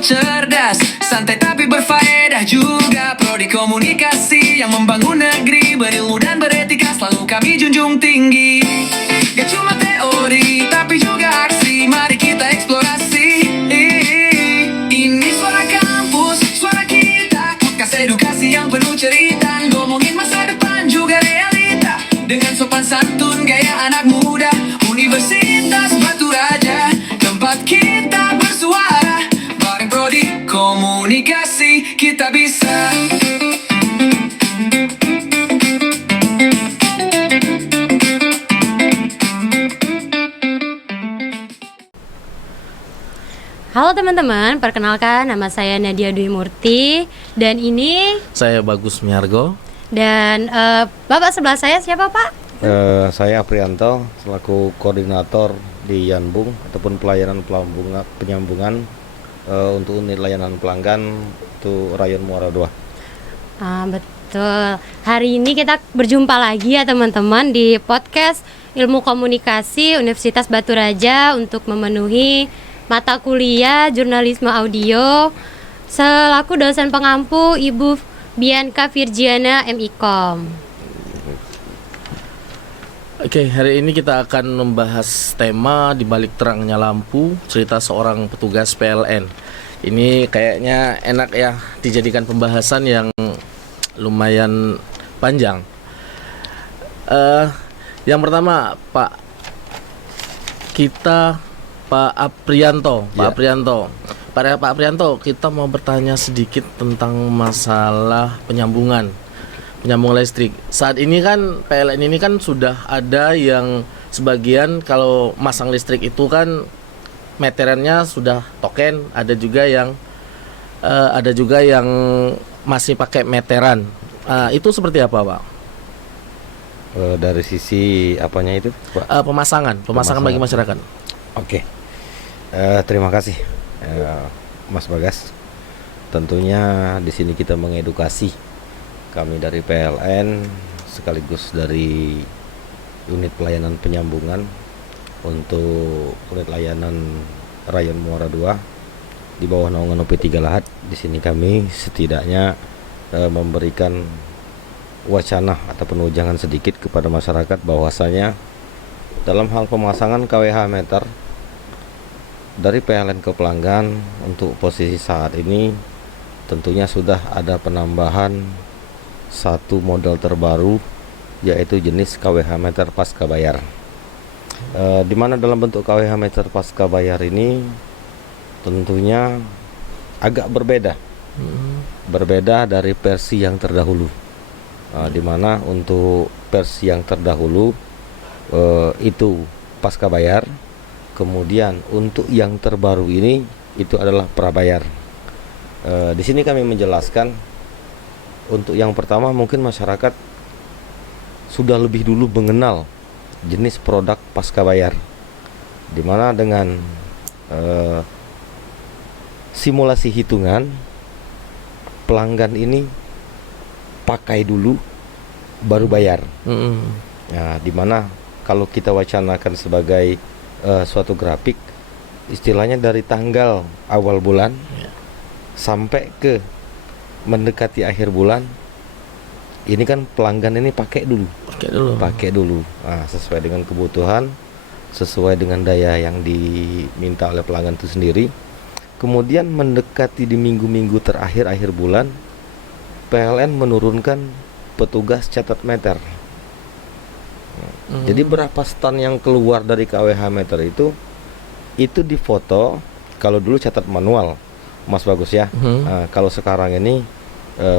cerdas, santai tapi berfaedah juga. Prodi komunikasi yang membangun negeri, berilmu dan beretika selalu kami junjung tinggi. Gak cuma teori tapi juga aksi, mari kita eksplorasi. Ini suara kampus, suara kita, podcast edukasi yang penuh cerita, ngomongin masa depan juga realita, dengan sopan santun gaya anak muda. Universitas Batu Raja, tempat kita bersuara, bareng prodi komunikasi kita bisa. Halo teman-teman, perkenalkan nama saya Nadia Dwi Murti dan ini Saya Bagus Miargo. dan Bapak sebelah saya siapa Pak? Saya Aprianto selaku koordinator di Yanbung ataupun pelayanan penyambungan untuk unit layanan pelanggan itu Rayon Muara II. Betul. Hari ini kita berjumpa lagi ya teman-teman di podcast Ilmu Komunikasi Universitas Batu Raja untuk memenuhi mata kuliah jurnalisme audio selaku dosen pengampu Ibu Bianca Virgiana MIKOM. Oke, hari ini kita akan membahas tema di balik terangnya lampu, cerita seorang petugas PLN. Ini kayaknya enak ya dijadikan pembahasan yang lumayan panjang. Yang pertama Pak Aprianto. Pak Aprianto, kita mau bertanya sedikit tentang masalah penyambungan listrik. Saat ini kan PLN ini kan sudah ada yang sebagian kalau masang listrik itu kan meterannya sudah token, ada juga yang masih pakai meteran. Itu seperti apa, Pak? Dari sisi apanya itu, Pak? Pemasangan bagi masyarakat. Oke. Terima kasih, Mas Bagas. Tentunya di sini kita mengedukasi. Kami dari PLN sekaligus dari unit pelayanan penyambungan untuk unit layanan Rayon Muara II di bawah naungan UP3 Lahat. Di sini kami setidaknya memberikan wacana ataupun ujangan sedikit kepada masyarakat bahwasanya dalam hal pemasangan KWH meter dari PLN ke pelanggan untuk posisi saat ini tentunya sudah ada penambahan satu model terbaru yaitu jenis KWH meter pasca bayar. Di mana dalam bentuk KWH meter pasca bayar ini tentunya agak berbeda dari versi yang terdahulu. Di mana untuk versi yang terdahulu itu pasca bayar, kemudian untuk yang terbaru ini itu adalah prabayar. Di sini kami menjelaskan. Untuk yang pertama mungkin masyarakat sudah lebih dulu mengenal jenis produk pasca bayar, dimana dengan simulasi hitungan pelanggan ini pakai dulu baru bayar. Nah, dimana kalau kita wacanakan sebagai suatu grafik, istilahnya dari tanggal awal bulan sampai ke mendekati akhir bulan ini kan pelanggan ini pakai dulu. Nah, sesuai dengan kebutuhan, sesuai dengan daya yang diminta oleh pelanggan itu sendiri. Kemudian mendekati di minggu-minggu terakhir akhir bulan, PLN menurunkan petugas catat meter. Jadi berapa stan yang keluar dari KWH meter itu difoto. Kalau dulu catat manual, Mas Bagus ya. Kalau sekarang ini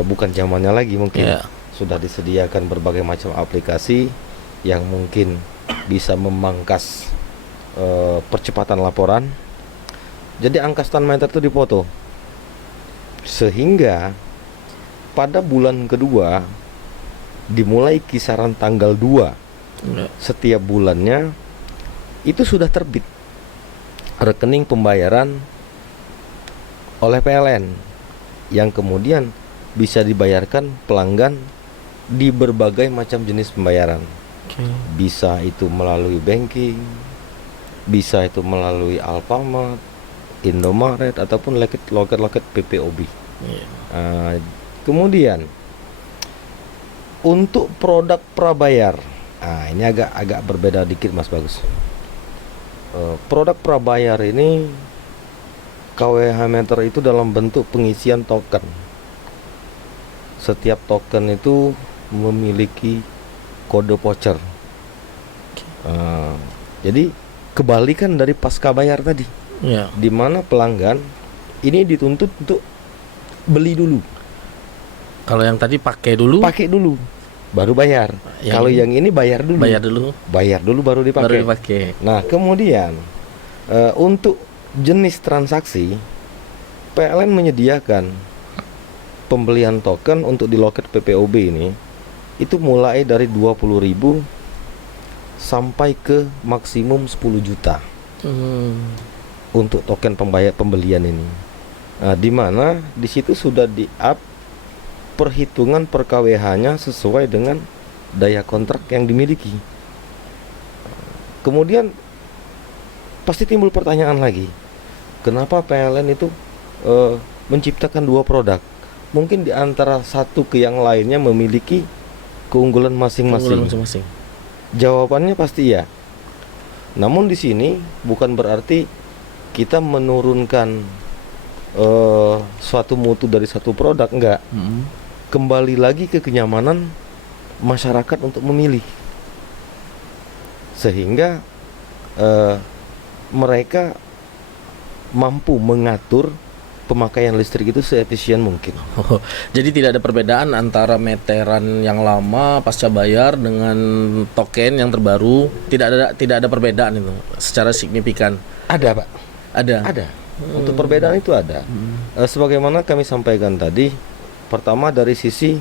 bukan zamannya lagi mungkin. Sudah disediakan berbagai macam aplikasi yang mungkin bisa memangkas percepatan laporan. Jadi angka stand meter itu dipoto. Sehingga pada bulan kedua dimulai kisaran tanggal 2 setiap bulannya itu sudah terbit rekening pembayaran oleh PLN yang kemudian bisa dibayarkan pelanggan di berbagai macam jenis pembayaran. Bisa itu melalui banking, bisa itu melalui Alfamart, Indomaret ataupun loket-loket PPOB. Iya. Kemudian untuk produk prabayar, ini agak berbeda dikit Mas Bagus. Produk prabayar ini KWH meter itu dalam bentuk pengisian token. Setiap token itu memiliki kode voucher. Jadi kebalikan dari pasca bayar tadi, Iya. di mana pelanggan ini dituntut untuk beli dulu, Kalau yang tadi pakai dulu, pakai dulu, baru bayar. Yang Kalau ini yang ini bayar dulu, bayar dulu, baru baru dipakai. dipakai. Nah, kemudian untuk jenis transaksi, PLN menyediakan pembelian token untuk di loket PPOB ini itu mulai dari 20.000 sampai ke maksimum 10 juta untuk token pembelian ini. Nah, di mana di situ sudah di-up perhitungan per KWH-nya sesuai dengan daya kontrak yang dimiliki. Kemudian pasti timbul pertanyaan lagi, kenapa PLN itu menciptakan dua produk? Mungkin di antara satu ke yang lainnya memiliki keunggulan masing-masing. Masing-masing. Jawabannya pasti ya. Namun di sini bukan berarti kita menurunkan suatu mutu dari satu produk, enggak. Kembali lagi ke kenyamanan masyarakat untuk memilih, sehingga mereka mampu mengatur pemakaian listrik itu seefisien mungkin. Jadi tidak ada perbedaan antara meteran yang lama pasca bayar dengan token yang terbaru. Tidak ada perbedaan itu secara signifikan. Ada, Pak. Ada. Untuk perbedaan itu ada. Sebagaimana kami sampaikan tadi, pertama dari sisi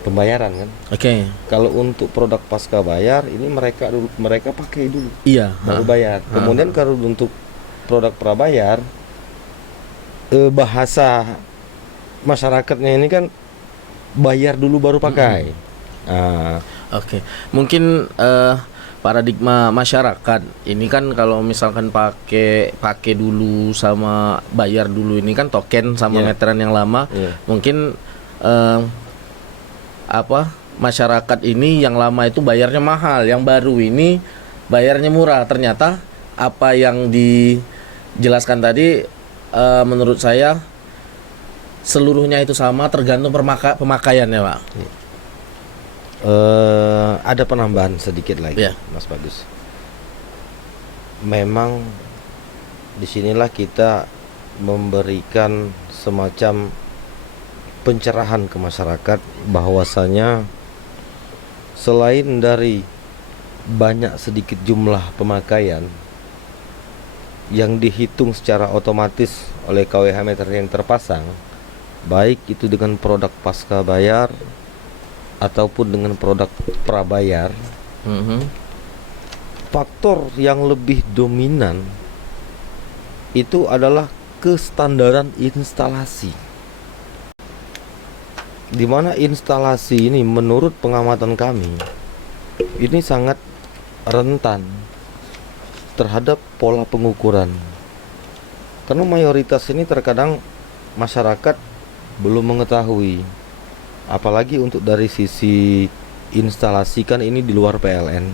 pembayaran kan. Oke. Kalau untuk produk pasca bayar ini mereka pakai dulu, Iya. baru bayar. Kemudian kalau untuk produk prabayar, bahasa masyarakatnya ini kan bayar dulu baru pakai. Oke. Mungkin paradigma masyarakat ini kan kalau misalkan pakai dulu sama bayar dulu ini kan token sama meteran yang lama. Mungkin masyarakat ini yang lama itu bayarnya mahal, yang baru ini bayarnya murah. Ternyata apa yang dijelaskan tadi menurut saya seluruhnya itu sama, tergantung pemakaiannya, Pak. Ada penambahan sedikit lagi, Mas Bagus. Memang disinilah kita memberikan semacam pencerahan ke masyarakat bahwasanya selain dari banyak sedikit jumlah pemakaian yang dihitung secara otomatis oleh KWH meter yang terpasang, baik itu dengan produk pasca bayar ataupun dengan produk prabayar, faktor yang lebih dominan itu adalah kestandaran instalasi, di mana instalasi ini menurut pengamatan kami ini sangat rentan terhadap pola pengukuran, karena mayoritas ini terkadang masyarakat belum mengetahui, apalagi untuk dari sisi instalasi kan ini di luar PLN,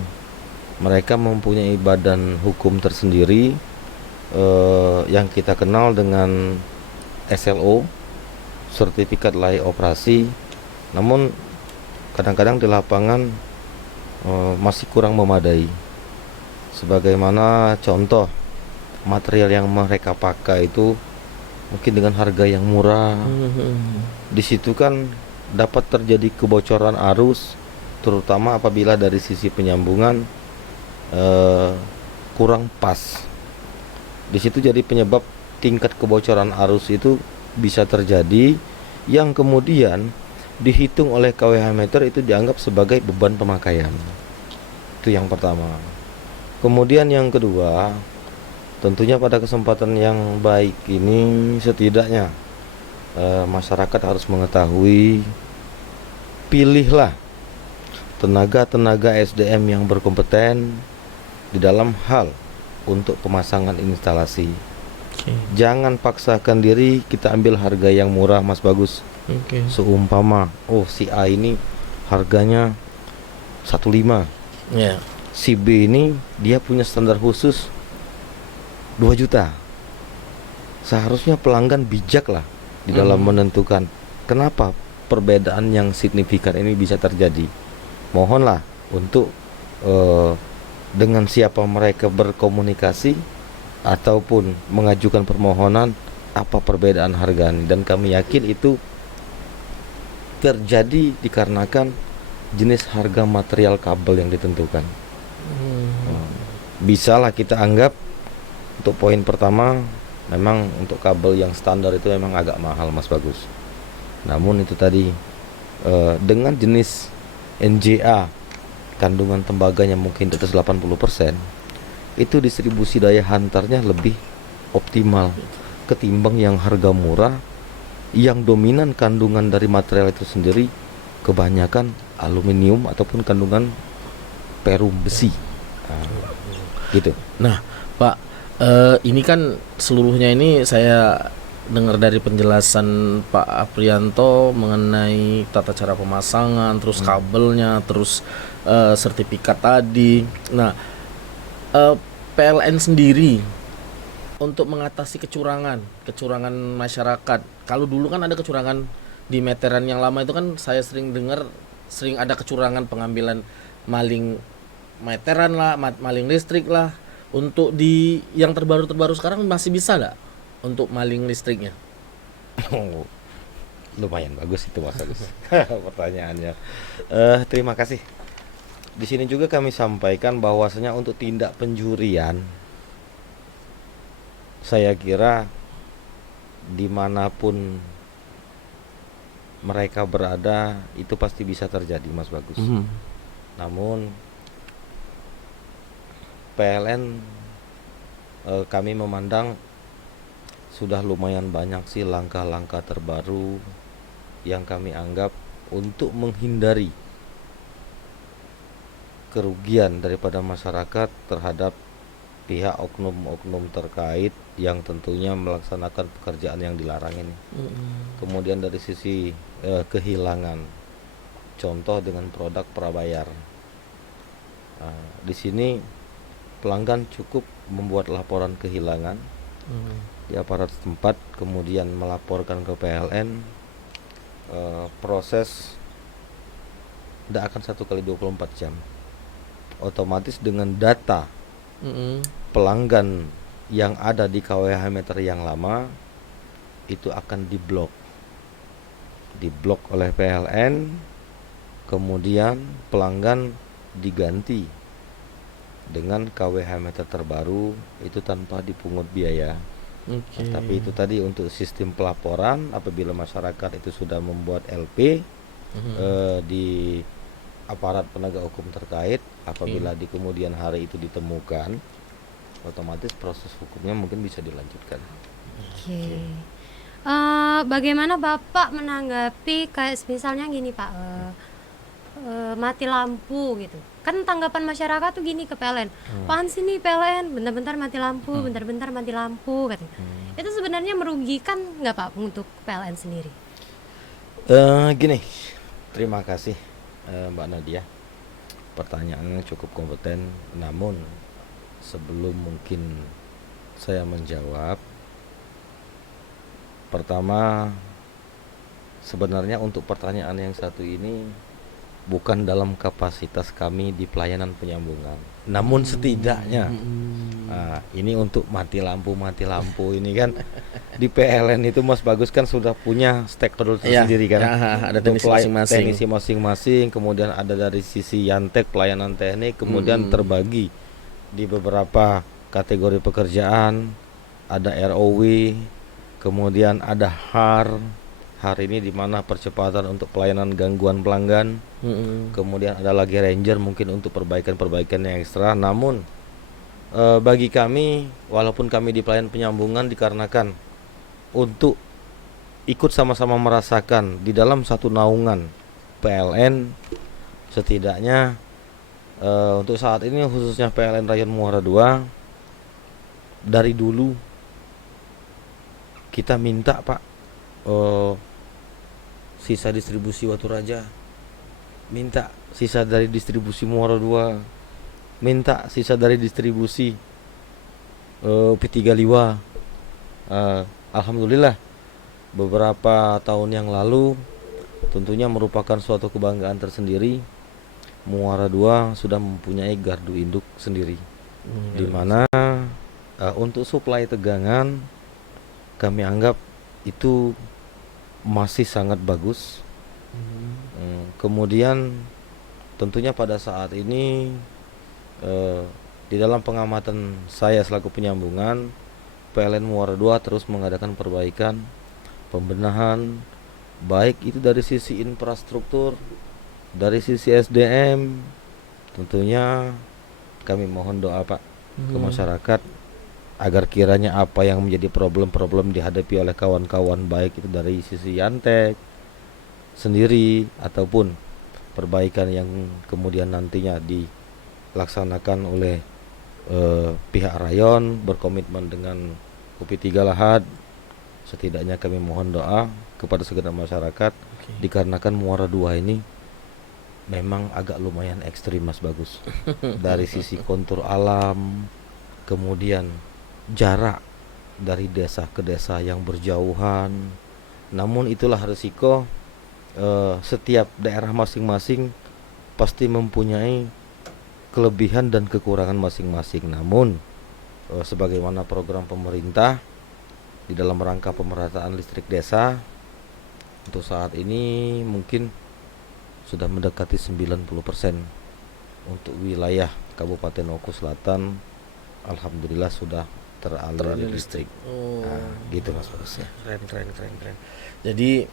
mereka mempunyai badan hukum tersendiri yang kita kenal dengan SLO, sertifikat layak operasi. Namun kadang-kadang di lapangan masih kurang memadai. Sebagaimana contoh, material yang mereka pakai itu mungkin dengan harga yang murah. Di situ kan dapat terjadi kebocoran arus, terutama apabila dari sisi penyambungan kurang pas. Di situ jadi penyebab tingkat kebocoran arus itu bisa terjadi, yang kemudian dihitung oleh KWH meter itu dianggap sebagai beban pemakaian. Itu yang pertama. Kemudian yang kedua, tentunya pada kesempatan yang baik ini setidaknya masyarakat harus mengetahui, pilihlah tenaga-tenaga SDM yang berkompeten di dalam hal untuk pemasangan instalasi. Oke. Jangan paksakan diri kita ambil harga yang murah, Mas Bagus. Oke. Seumpama, oh si A ini harganya 1,5, Ya. si B ini dia punya standar khusus 2 juta. Seharusnya pelanggan bijak lah di dalam menentukan kenapa perbedaan yang signifikan ini bisa terjadi. Mohonlah untuk dengan siapa mereka berkomunikasi ataupun mengajukan permohonan apa perbedaan harga ini, dan kami yakin itu terjadi dikarenakan jenis harga material kabel yang ditentukan. Bisalah kita anggap untuk poin pertama memang untuk kabel yang standar itu memang agak mahal, Mas Bagus. Namun itu tadi dengan jenis NJA kandungan tembaganya mungkin di atas 80%, itu distribusi daya hantarnya lebih optimal ketimbang yang harga murah yang dominan kandungan dari material itu sendiri kebanyakan aluminium ataupun kandungan perum besi. Gitu. Nah, Pak, ini kan seluruhnya ini saya dengar dari penjelasan Pak Aprianto mengenai tata cara pemasangan, terus kabelnya, terus sertifikat tadi. Nah, PLN sendiri untuk mengatasi kecurangan masyarakat. Kalau dulu kan ada kecurangan di meteran yang lama itu kan saya sering dengar sering ada kecurangan pengambilan maling meteran lah, maling listrik lah. Untuk di yang terbaru sekarang masih bisa nggak untuk maling listriknya? Lumayan bagus itu, Mas Agus. Pertanyaannya. Terima kasih. Di sini juga kami sampaikan bahwasanya untuk tindak pencurian, saya kira dimanapun mereka berada itu pasti bisa terjadi, Mas Bagus. Namun PLN kami memandang sudah lumayan banyak sih langkah-langkah terbaru yang kami anggap untuk menghindari kerugian daripada masyarakat terhadap pihak oknum-oknum terkait yang tentunya melaksanakan pekerjaan yang dilarang ini. Kemudian dari sisi kehilangan, contoh dengan produk prabayar. Di sini pelanggan cukup membuat laporan kehilangan di aparat setempat, kemudian melaporkan ke PLN. Proses tidak akan 1 kali 24 jam. Otomatis dengan data pelanggan yang ada di KWH meter yang lama itu akan diblok oleh PLN, kemudian pelanggan diganti dengan KWH meter terbaru itu tanpa dipungut biaya. Tapi itu tadi untuk sistem pelaporan apabila masyarakat itu sudah membuat LP di aparat penegak hukum terkait, apabila di kemudian hari itu ditemukan, otomatis proses hukumnya mungkin bisa dilanjutkan. Bagaimana Bapak menanggapi kayak misalnya gini Pak, mati lampu gitu? Kan tanggapan masyarakat tuh gini ke PLN, apaan sih nih PLN, bentar-bentar mati lampu, bentar-bentar mati lampu katanya. Itu sebenarnya merugikan nggak Pak untuk PLN sendiri? Gini, terima kasih Mbak Nadia, pertanyaannya cukup kompeten. Namun sebelum mungkin saya menjawab, pertama sebenarnya untuk pertanyaan yang satu ini bukan dalam kapasitas kami di pelayanan penyambungan. Namun setidaknya ini untuk mati lampu ini kan di PLN itu Mas Bagus kan sudah punya stakeholder sendiri kan. Ada teknisi masing-masing, kemudian ada dari sisi Yantek pelayanan teknik, kemudian terbagi di beberapa kategori pekerjaan, ada ROW, kemudian ada HAR ini di mana percepatan untuk pelayanan gangguan pelanggan. Kemudian ada lagi Ranger mungkin untuk perbaikan yang ekstra. Namun bagi kami, walaupun kami di pelayanan penyambungan, dikarenakan untuk ikut sama-sama merasakan di dalam satu naungan PLN, setidaknya untuk saat ini khususnya PLN Rayon Muara II, dari dulu kita minta Pak, sisa distribusi Batu Raja, minta sisa dari distribusi Muara 2, minta sisa dari distribusi P3 Liwa. Alhamdulillah beberapa tahun yang lalu tentunya merupakan suatu kebanggaan tersendiri, Muara 2 sudah mempunyai gardu induk sendiri, di mana untuk suplai tegangan kami anggap itu masih sangat bagus. Kemudian tentunya pada saat ini di dalam pengamatan saya selaku penyambungan, PLN Muara 2 terus mengadakan perbaikan, pembenahan, baik itu dari sisi infrastruktur, dari sisi SDM. Tentunya kami mohon doa Pak ke masyarakat agar kiranya apa yang menjadi problem-problem dihadapi oleh kawan-kawan, baik itu dari sisi Yantek sendiri ataupun perbaikan yang kemudian nantinya dilaksanakan oleh pihak rayon berkomitmen dengan UP3 Lahad. Setidaknya kami mohon doa kepada segenap masyarakat, dikarenakan Muara 2 ini memang agak lumayan ekstrim Mas Bagus. Dari sisi kontur alam, kemudian jarak dari desa ke desa yang berjauhan. Namun itulah risiko, setiap daerah masing-masing pasti mempunyai kelebihan dan kekurangan masing-masing. Namun sebagaimana program pemerintah di dalam rangka pemerataan listrik desa, untuk saat ini mungkin sudah mendekati 90% untuk wilayah Kabupaten Oku Selatan. Alhamdulillah sudah teraliri listrik. Nah, gitu Mas Bagus ya. Keren. Jadi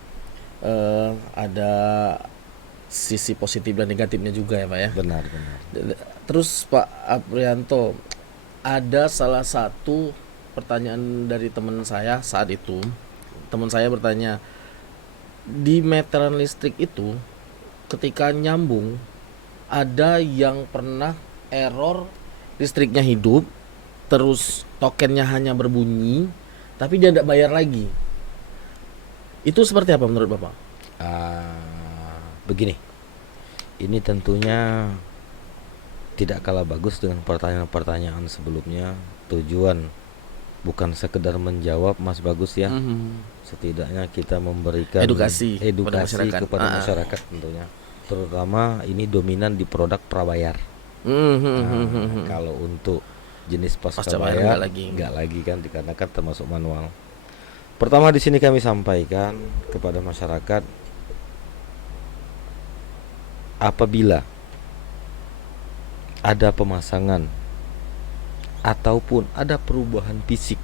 ada sisi positif dan negatifnya juga ya Pak ya. Benar. Terus Pak Aprianto, ada salah satu pertanyaan dari teman saya saat itu. Teman saya bertanya, di meteran listrik itu ketika nyambung ada yang pernah error listriknya hidup, terus tokennya hanya berbunyi tapi dia tidak bayar lagi. Itu seperti apa menurut Bapak? Begini, ini tentunya tidak kalah bagus dengan pertanyaan-pertanyaan sebelumnya. Tujuan bukan sekedar menjawab Mas Bagus ya, setidaknya kita memberikan edukasi kepada masyarakat tentunya, terutama ini dominan di produk prabayar. Kalau untuk jenis pasca bayar nggak lagi kan, dikarenakan termasuk manual. Pertama di sini kami sampaikan kepada masyarakat, apabila ada pemasangan ataupun ada perubahan fisik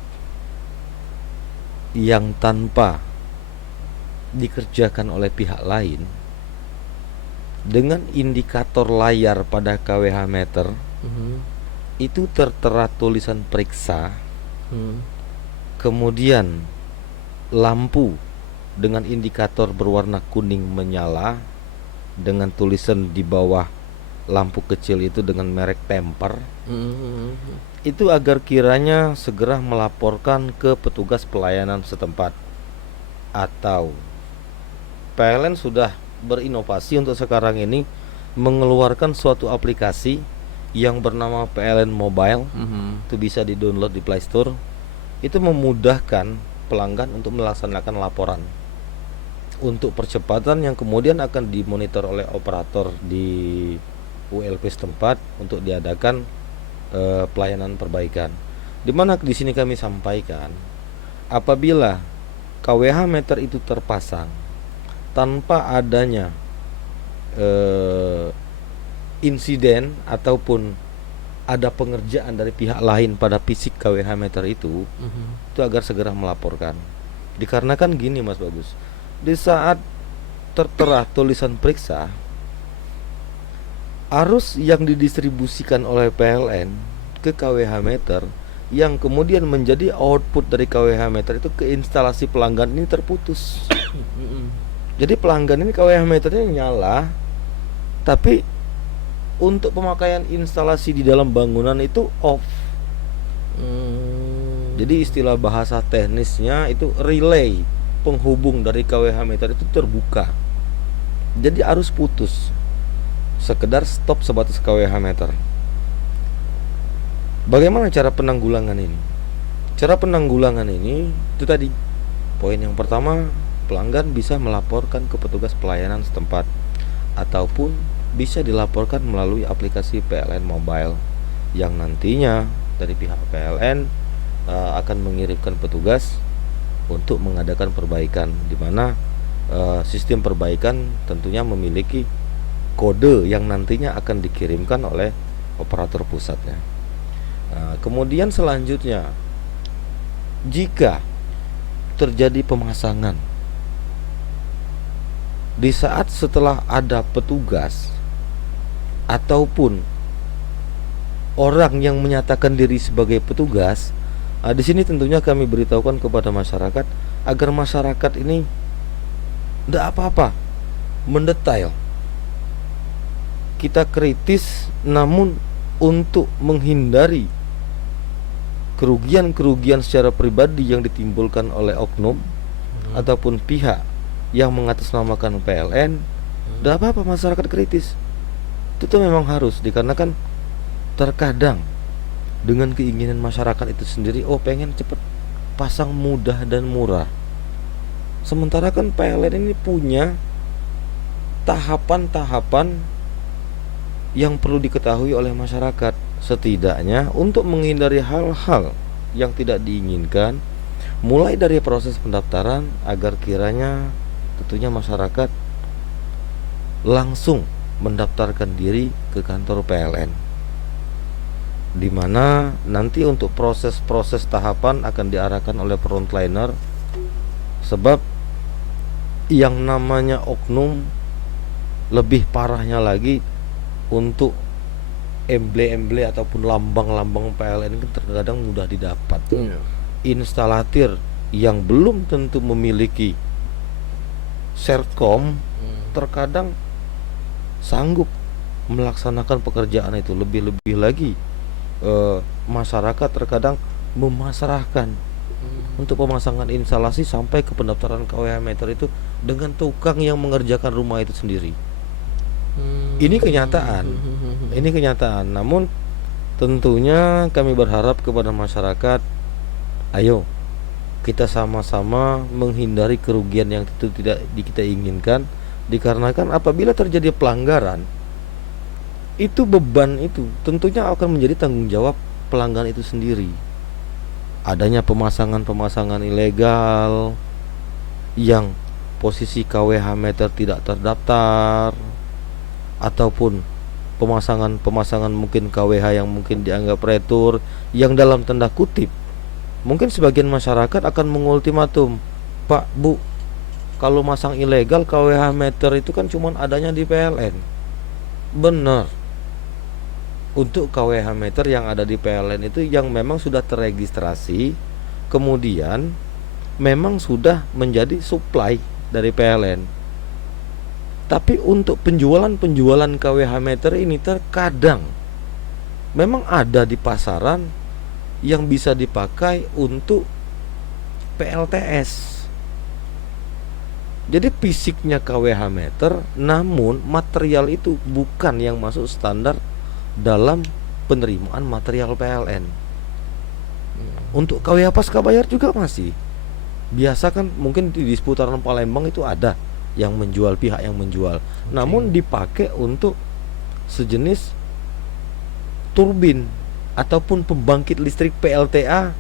yang tanpa dikerjakan oleh pihak lain dengan indikator layar pada KWH meter, itu tertera tulisan periksa, kemudian lampu dengan indikator berwarna kuning menyala dengan tulisan di bawah lampu kecil itu dengan merek Temper, itu agar kiranya segera melaporkan ke petugas pelayanan setempat. Atau PLN sudah berinovasi untuk sekarang ini mengeluarkan suatu aplikasi yang bernama PLN Mobile, itu bisa di-download di Play Store. Itu memudahkan pelanggan untuk melaksanakan laporan untuk percepatan yang kemudian akan dimonitor oleh operator di ULP setempat untuk diadakan pelayanan perbaikan. Di mana di sini kami sampaikan, apabila KWH meter itu terpasang tanpa adanya insiden ataupun ada pengerjaan dari pihak lain pada fisik KWH meter itu agar segera melaporkan. Dikarenakan gini Mas Bagus, di saat tertera tulisan periksa, arus yang didistribusikan oleh PLN ke KWH meter yang kemudian menjadi output dari KWH meter itu ke instalasi pelanggan ini terputus. Jadi pelanggan ini KWH meternya nyala, tapi untuk pemakaian instalasi di dalam bangunan itu off. Jadi istilah bahasa teknisnya itu relay, penghubung dari KWH meter itu terbuka. Jadi arus putus. Sekedar stop sebatas KWH meter. Bagaimana cara penanggulangan ini? Cara penanggulangan ini itu tadi. Poin yang pertama, pelanggan bisa melaporkan ke petugas pelayanan setempat ataupun bisa dilaporkan melalui aplikasi PLN Mobile yang nantinya dari pihak PLN akan mengirimkan petugas untuk mengadakan perbaikan, di mana sistem perbaikan tentunya memiliki kode yang nantinya akan dikirimkan oleh operator pusatnya. Kemudian selanjutnya, jika terjadi pemasangan di saat setelah ada petugas ataupun orang yang menyatakan diri sebagai petugas, di sini tentunya kami beritahukan kepada masyarakat agar masyarakat ini tidak apa-apa mendetail. Kita kritis, namun untuk menghindari kerugian-kerugian secara pribadi yang ditimbulkan oleh oknum ataupun pihak yang mengatasnamakan PLN, tidak apa-apa masyarakat kritis. Itu tuh memang harus, dikarenakan terkadang dengan keinginan masyarakat itu sendiri, pengen cepet pasang mudah dan murah. Sementara kan PLN ini punya tahapan-tahapan yang perlu diketahui oleh masyarakat, setidaknya untuk menghindari hal-hal yang tidak diinginkan, mulai dari proses pendaftaran agar kiranya tentunya masyarakat langsung mendaftarkan diri ke kantor PLN, di mana nanti untuk proses-proses tahapan akan diarahkan oleh frontliner. Sebab yang namanya oknum, lebih parahnya lagi untuk emble-emble ataupun lambang-lambang PLN kan terkadang mudah didapat. Instalatir yang belum tentu memiliki sertkom terkadang sanggup melaksanakan pekerjaan itu. Lebih-lebih lagi masyarakat terkadang memasrahkan untuk pemasangan instalasi sampai ke pendaftaran KWH meter itu dengan tukang yang mengerjakan rumah itu sendiri. Ini kenyataan. Ini kenyataan. Namun tentunya kami berharap kepada masyarakat, ayo kita sama-sama menghindari kerugian yang itu tidak kita inginkan, dikarenakan apabila terjadi pelanggaran, itu beban itu tentunya akan menjadi tanggung jawab pelanggan itu sendiri. Adanya pemasangan ilegal yang posisi KWH meter tidak terdaftar, ataupun pemasangan mungkin KWH yang mungkin dianggap retur, yang dalam tanda kutip mungkin sebagian masyarakat akan mengultimatum, Pak, Bu, kalau masang ilegal KWH meter itu kan cuma adanya di PLN. Benar. Untuk KWH meter yang ada di PLN itu yang memang sudah terregistrasi, kemudian memang sudah menjadi supply dari PLN. Tapi untuk penjualan KWH meter ini terkadang memang ada di pasaran yang bisa dipakai untuk PLTS. Jadi fisiknya KWH meter, namun material itu bukan yang masuk standar dalam penerimaan material PLN. Untuk KWH pasca bayar juga masih. Biasa kan mungkin di seputaran Palembang itu ada yang menjual, pihak yang menjual. Namun dipakai untuk sejenis turbin ataupun pembangkit listrik PLTA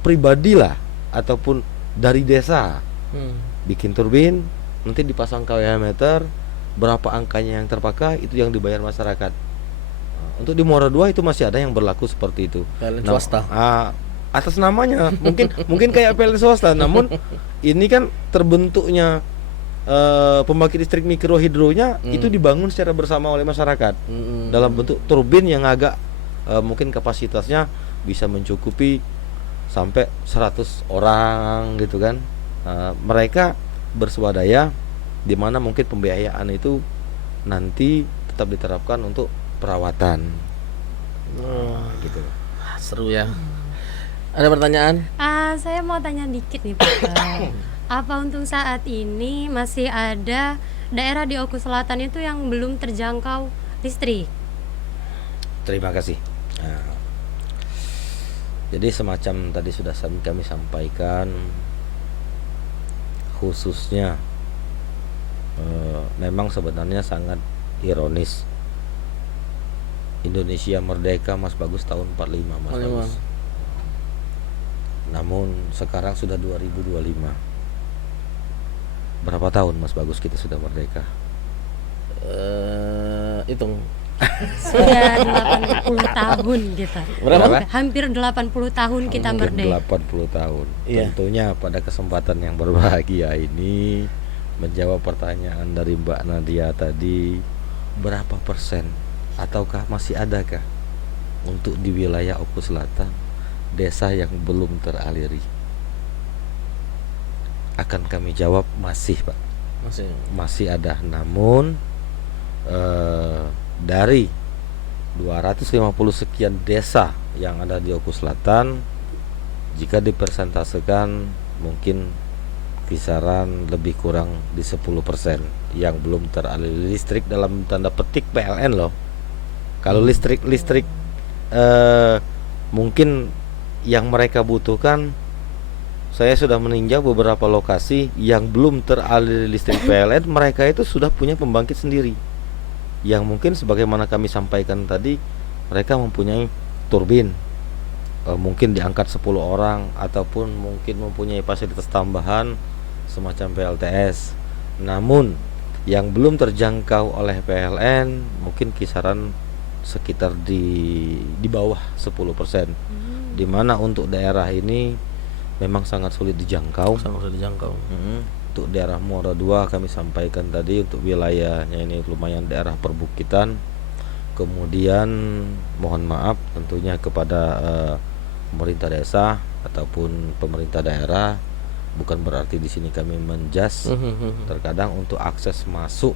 pribadi lah, ataupun dari desa. Bikin turbin, nanti dipasang KWH meter, berapa angkanya yang terpakai itu yang dibayar masyarakat. Untuk di Muara II itu masih ada yang berlaku seperti itu. PLN swasta. Atas namanya mungkin kayak PLN swasta, namun ini kan terbentuknya pembangkit listrik mikrohidronya itu dibangun secara bersama oleh masyarakat dalam bentuk turbin yang agak mungkin kapasitasnya bisa mencukupi sampai 100 orang gitu kan. Mereka berswadaya, di mana mungkin pembiayaan itu nanti tetap diterapkan untuk perawatan. Gitu. Seru ya. Ada pertanyaan? Saya mau tanya dikit nih Pak. Apa untuk saat ini masih ada daerah di Oku Selatan itu yang belum terjangkau listrik? Terima kasih. Nah, jadi semacam tadi sudah kami sampaikan, khususnya memang sebenarnya sangat ironis. Indonesia merdeka Mas Bagus tahun 45 Mas 45. Bagus. Namun sekarang sudah 2025. Berapa tahun Mas Bagus kita sudah merdeka? Hitung. Sudah 80 tahun kita. Berapa? Hampir 80 tahun kita Hampir merdeka. 80 tahun. Iya. Tentunya pada kesempatan yang berbahagia ini menjawab pertanyaan dari Mbak Nadia tadi, berapa persen ataukah masih adakah untuk di wilayah Oku Selatan desa yang belum teraliri? Akan kami jawab masih, Pak. Masih ada. Namun dari 250 sekian desa yang ada di Oku Selatan, jika dipersentasekan mungkin kisaran lebih kurang di 10% yang belum teraliri listrik, dalam tanda petik PLN loh. Kalau listrik mungkin yang mereka butuhkan, saya sudah meninjau beberapa lokasi yang belum teraliri listrik PLN, mereka itu sudah punya pembangkit sendiri. Yang mungkin sebagaimana kami sampaikan tadi, mereka mempunyai turbin, mungkin diangkat 10 orang, ataupun mungkin mempunyai fasilitas tambahan semacam PLTS. Namun yang belum terjangkau oleh PLN mungkin kisaran sekitar di bawah 10%. Dimana untuk daerah ini memang sangat sulit dijangkau. Untuk daerah Muara II kami sampaikan tadi, untuk wilayahnya ini lumayan daerah perbukitan. Kemudian mohon maaf tentunya kepada pemerintah desa ataupun pemerintah daerah, bukan berarti di sini kami menjas. Terkadang untuk akses masuk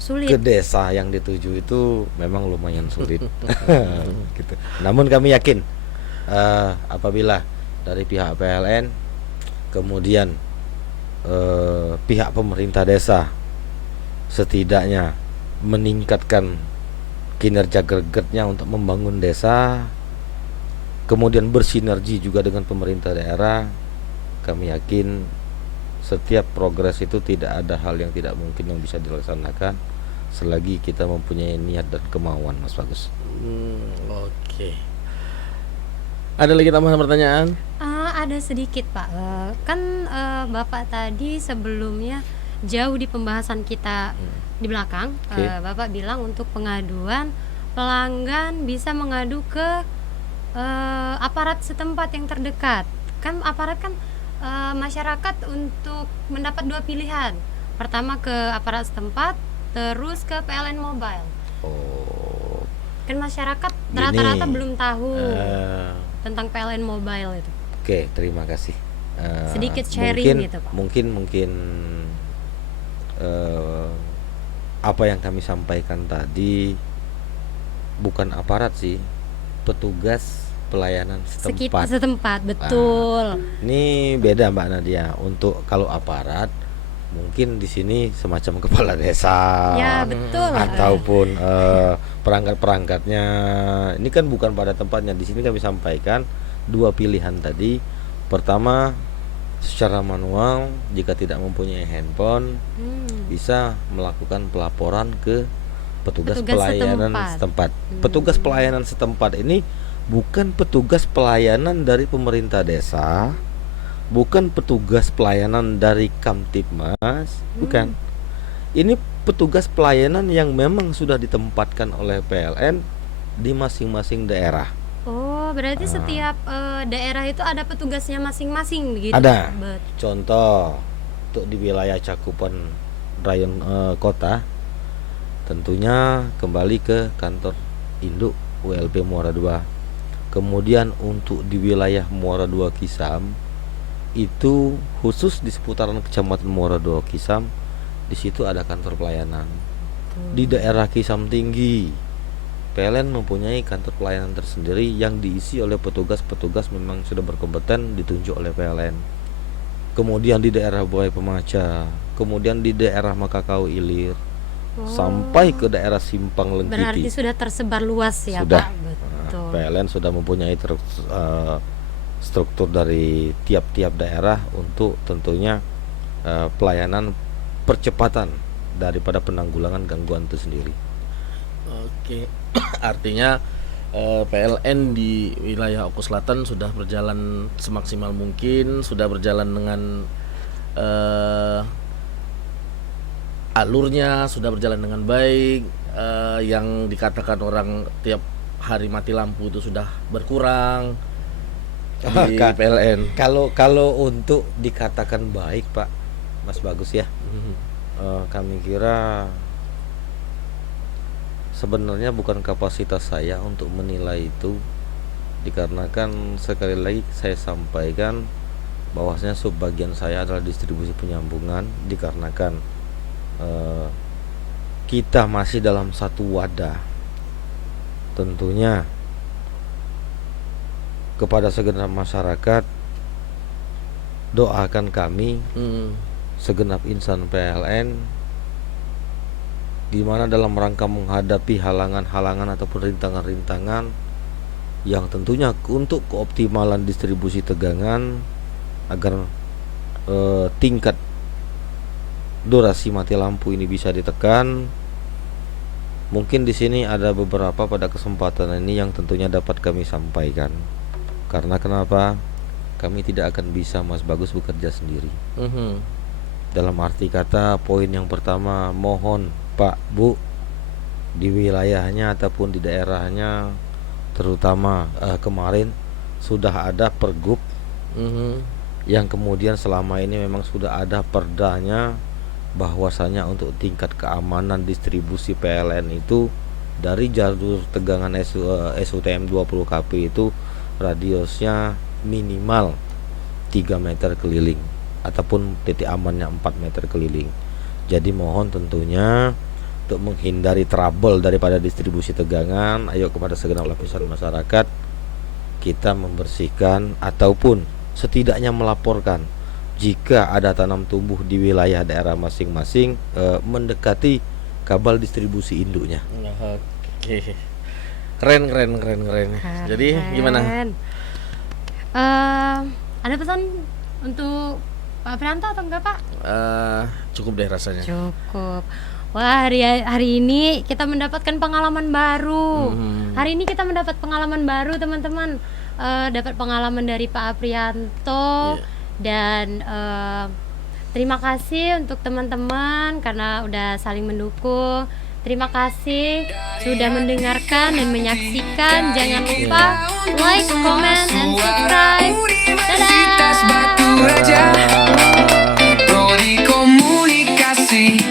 Sulit. ke desa yang dituju itu memang lumayan sulit. Gitu. Namun kami yakin apabila dari pihak PLN, kemudian pihak pemerintah desa setidaknya meningkatkan kinerja gregetnya untuk membangun desa, kemudian bersinergi juga dengan pemerintah daerah, kami yakin setiap progres itu tidak ada hal yang tidak mungkin yang bisa dilaksanakan selagi kita mempunyai niat dan kemauan, Mas Bagus. Oke. Ada lagi tambahan pertanyaan? Ada sedikit Pak. Kan Bapak tadi sebelumnya jauh di pembahasan kita di belakang, Oke. Bapak bilang untuk pengaduan pelanggan bisa mengadu ke aparat setempat yang terdekat. Kan aparat kan masyarakat untuk mendapat dua pilihan. Pertama ke aparat setempat, terus ke PLN Mobile. Oh, Kan masyarakat Gini. rata-rata belum tahu eh, tentang PLN Mobile itu. Oke, terima kasih. Sedikit sharing mungkin, gitu, Pak. Mungkin apa yang kami sampaikan tadi bukan aparat sih, petugas pelayanan setempat. Setempat, betul. Ini beda Mbak Nadia. Untuk kalau aparat mungkin di sini semacam kepala desa, Ya, betul. ataupun perangkat-perangkatnya. Ini kan bukan pada tempatnya. Di sini kami sampaikan dua pilihan tadi. Pertama, secara manual, jika tidak mempunyai handphone, bisa melakukan pelaporan ke petugas pelayanan setempat. Petugas pelayanan setempat ini bukan petugas pelayanan dari pemerintah desa, bukan petugas pelayanan dari Kamtibmas, bukan. Ini petugas pelayanan yang memang sudah ditempatkan oleh PLN di masing-masing daerah. Oh, berarti setiap daerah itu ada petugasnya masing-masing begitu? Ada. Contoh untuk di wilayah cakupan rayon kota, tentunya kembali ke kantor induk WLP Muara II. Kemudian untuk di wilayah Muara II Kisam, itu khusus di seputaran kecamatan Muara II Kisam, di situ ada kantor pelayanan. Di daerah Kisam Tinggi PLN mempunyai kantor pelayanan tersendiri yang diisi oleh petugas-petugas memang sudah berkompeten ditunjuk oleh PLN. Kemudian di daerah Buaya Pemaca, kemudian di daerah Makakau Ilir, sampai ke daerah Simpang Lengkiti. Berarti sudah tersebar luas ya Sudah. Pak. Betul. PLN sudah mempunyai struktur dari tiap-tiap daerah untuk tentunya pelayanan percepatan daripada penanggulangan gangguan itu sendiri. Oke, artinya PLN di wilayah Oku Selatan sudah berjalan semaksimal mungkin, sudah berjalan dengan alurnya, sudah berjalan dengan baik. Yang dikatakan orang tiap hari mati lampu itu sudah berkurang di PLN. Kalau untuk dikatakan baik, Pak, Mas Bagus ya, kami kira sebenarnya bukan kapasitas saya untuk menilai itu, dikarenakan sekali lagi saya sampaikan bahwasanya subbagian saya adalah distribusi penyambungan, dikarenakan kita masih dalam satu wadah. Tentunya kepada segenap masyarakat, doakan kami segenap insan PLN, di mana dalam rangka menghadapi halangan-halangan ataupun rintangan-rintangan yang tentunya untuk keoptimalan distribusi tegangan agar tingkat durasi mati lampu ini bisa ditekan. Mungkin di sini ada beberapa pada kesempatan ini yang tentunya dapat kami sampaikan. Karena kenapa? Kami tidak akan bisa, Mas Bagus, bekerja sendiri. Dalam arti kata, poin yang pertama, mohon Pak, Bu, di wilayahnya ataupun di daerahnya, terutama kemarin sudah ada pergub yang kemudian selama ini memang sudah ada perdanya, bahwasanya untuk tingkat keamanan distribusi PLN itu dari jalur tegangan SUTM 20 kP itu radiusnya minimal 3 meter keliling ataupun titik amannya 4 meter keliling. Jadi mohon tentunya untuk menghindari trouble daripada distribusi tegangan, ayo kepada segenap lapisan masyarakat kita membersihkan ataupun setidaknya melaporkan jika ada tanam tumbuh di wilayah daerah masing-masing mendekati kabel distribusi induknya. Oke, keren. Jadi gimana? Ada pesan untuk Pak Prianto atau enggak, Pak? Cukup deh rasanya. Cukup. Wah, hari ini kita mendapatkan pengalaman baru. Hari ini kita mendapat pengalaman baru, teman-teman. Dapat pengalaman dari Pak Aprianto. Dan terima kasih untuk teman-teman karena udah saling mendukung. Terima kasih sudah mendengarkan dan menyaksikan. Jangan lupa like, comment, and subscribe. Universitas Batu Raja, Prodi Komunikasi,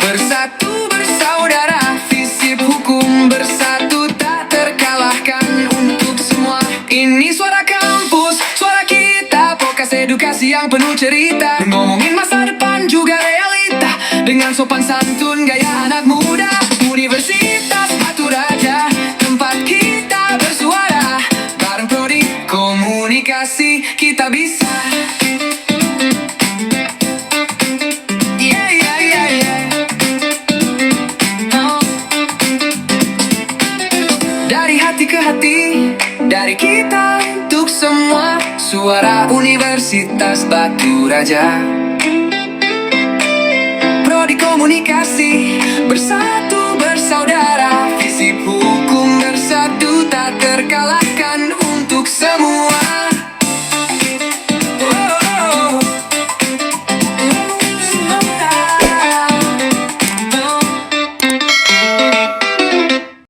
bersatu bersaudara, visip hukum bersatu tak terkalahkan untuk semua. Ini suara kampus, suara kita, podcast edukasi yang penuh cerita, ngomongin masa depan juga realita, dengan sopan santun gaya anak muda. Universitas Batu Raja, tempat kita bersuara, bareng Prodi Komunikasi kita bisa. Oh. Dari hati ke hati, dari kita untuk semua, suara Universitas Batu Raja, Prodi Komunikasi bersatu